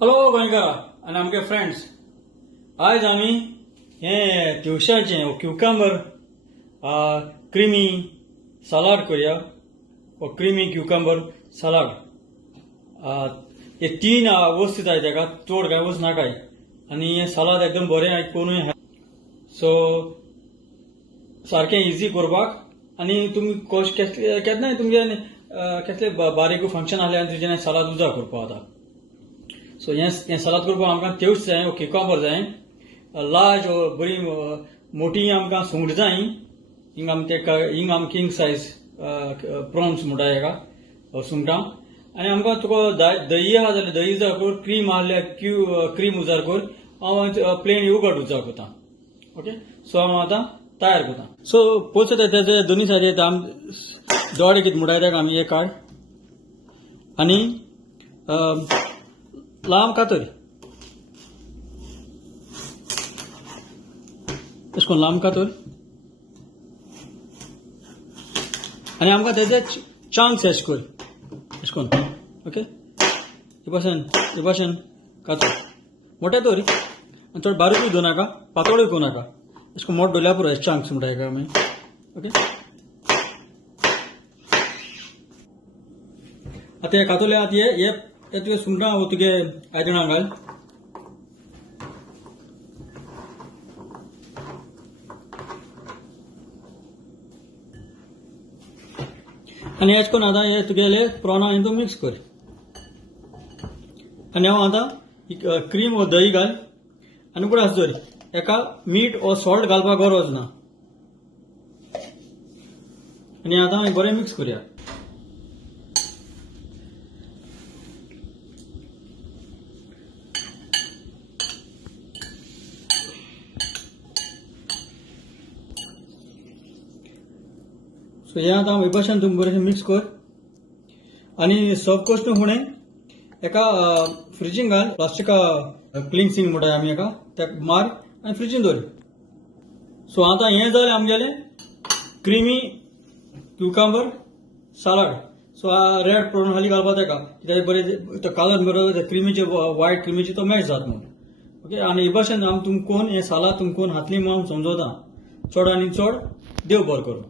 Hello गोंयकारा आनी आमगे friends, आज आमी हे तिवशाचे क्युकंबर क्रिमी सलाड करूया. Creamy cucumber salad. हे तीन वस्तू जाय ताका, चड काय वस्त नाकाय आनी हे सलाद एकदम बरें करूं. सो सारकें इजी करपाक आनी तुमी केन्नाय तुमगे कसले बारीक फंक्शन आसले आनी तुजें सलाद उजा करपाक जाता. सो हे सलाद करपाक आमकां तेवच जाय, क्युकंबर जाय, लार्ज बरी मोठी आमकां सुंगटां जाय. हिंग आम किंग सायज प्रॉन्स म्हणटा हेका सुंगटां. आनी आमकां तुका दही आहा जाल्यार दही उजार कर, क्रीम आसल्यार क्रीम उजार कर. हांव प्लेन योगर्ट उजार करता. ओके, सो हांव आतां तयार करता. सो पळोवचो तेजे दोनी सायडीन आम दोडे कितें म्हणटाय तेका आमी हे काड आनी लांब कातर अशें करून लांब कातर आनी आमकां तेजे चांक्स अशें कर अशें करून. ओके, हे भाशेन कातर मोठे तर आनी चड बारीकूय दवरूं नाका, पातळूय करूं नाका. अशें करून मोठो दवरल्यार पुरो चांक्स म्हणटा हेका आमी. ओके, आतां हे कातरले आतां हे तुगे सुंगटां तुगे आयदनां घाल. आनी अशें करून आतां हे तुगेले प्रॉना हितून मिक्स कर. आनी हांव आतां क्रीम वो दही घाल आनी उगडास दवर. हेका मीठ वो सॉल्ट घालपाक गरज ना. आनी आतां हे बरें मिक्स करुया. सो हे आतां हे भाशेन तुमी बरें मिक्स कर आनी सर्व करतना फुडें एका फ्रिजीन घाल. प्लास्टिका क्लिन्सिंग म्हणटाय आमी हेका, तेका मार आनी फ्रिजीन दवर. सो आतां हें जालें आमगेलें creamy cucumber salad. So red prawn हाली घालपाक तेका, कित्याक बरें तो कलर बरो क्रिमीचे व्हायट क्रिमीचे तो मॅच जाता म्हणून. ओके, आनी हे भाशेन तुमकां हे सलाद तुमकां हातली म्हणून समजोता. चड आनी चड देव बरें करूं.